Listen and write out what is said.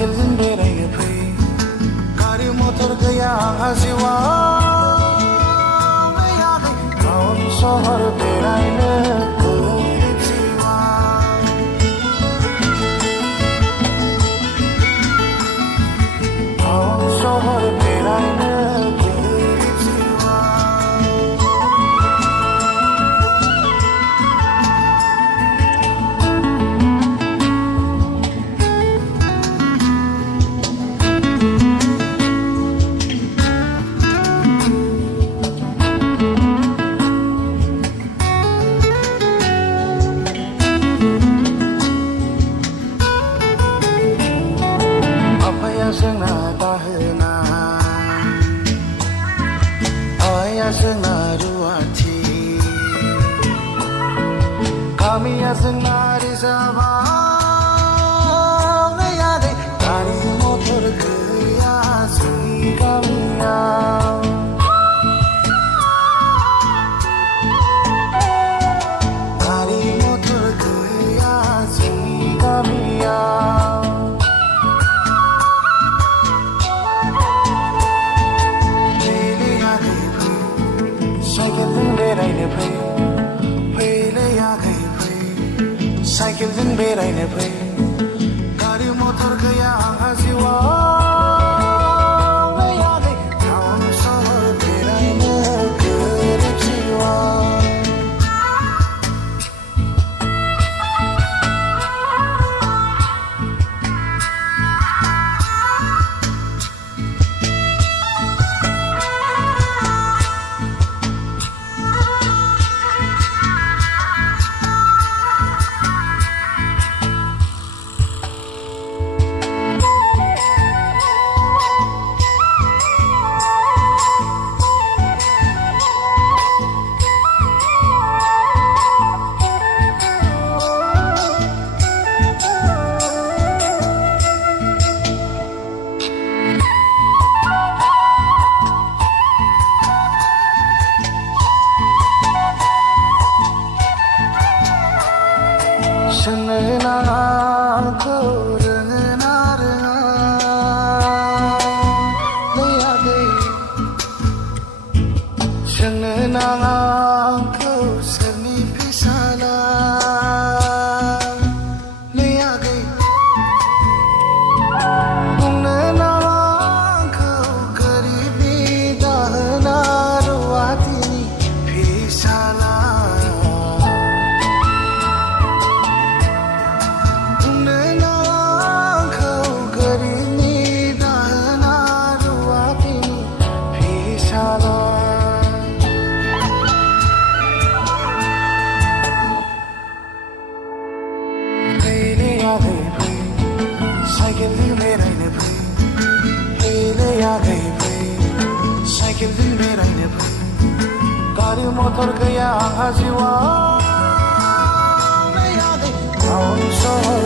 साइकेलजों बेरायनो फै गारि मटर गैया आंहा जिउआव गैयाखै टाउन सहर बेरायनो गोरिब जिउआव टाउन सहर बेरायनो गोरिब जिउआव जोंना दाहोना आइया जोंना रुवाथि गामिया जोंना रिजार्भआव गैयाखै गारि मटर गैया जोंनि गामियाव गारि मटर गैया जोंनि गामियाव साइकेलजों बेरायनो फै फैलै आगै फै साइकेलजों बेरायनो फै गारि मटर गैया आंहा जिउआव गैयाखै टाउन सहर बेरायनो गोरिब जिउआव सोंनो नाङा आंखौ रोङो ना रोङा नै आगै सोंनो नाङा आंखौ सोरनि फिसाला नै आगै बुंनो नाङा आंखौ गोरिबनि दाहोना रुवाथिनि फिसाला साइकेलजों बेरायनो फै फैलै आगै फै साइकेलजों बेरायनो फै गारि मटर गैया आंहा जिउआव गैयाखै टाउन सहर